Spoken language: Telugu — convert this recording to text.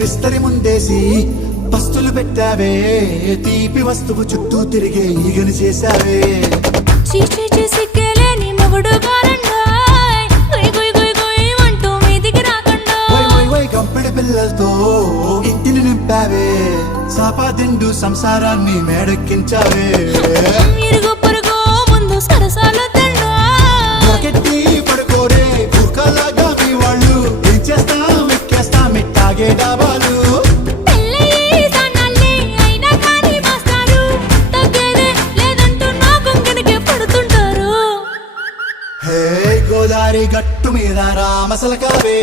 విస్తరి ముందేసి పస్తులు పెట్టావే, తీపి వస్తువు చుట్టూ తిరిగే ఈగని చేశావే. సిగ్గలేని మొగుడు గారండోయ్, గుయ్ గుయ్ గుయ్ గుయ్ అంటూ మీదికి రాకండో. గంపెడి పిల్లలతో ఇంటిని నింపావే, సాపాదిండు సంసారాన్ని మేడెక్కించావే. ఇరుగు పొరుగు ముందు సరసాలొద్దండో. రాకెట్టి పడుకోరే కుక్కలాగా మీ వాళ్ళు, ఏం చేస్తాం ఎక్కేస్తాం ఇట్టాగే డాబాలు. పెళ్ళయి సన్నాళ్ళే అయినా కానీ మాస్తారు, తగ్గేదే లేదంటూ నా కొంగనికే పడుతుంటారు. హే గోదారి గట్టు మీద రామసలకావే,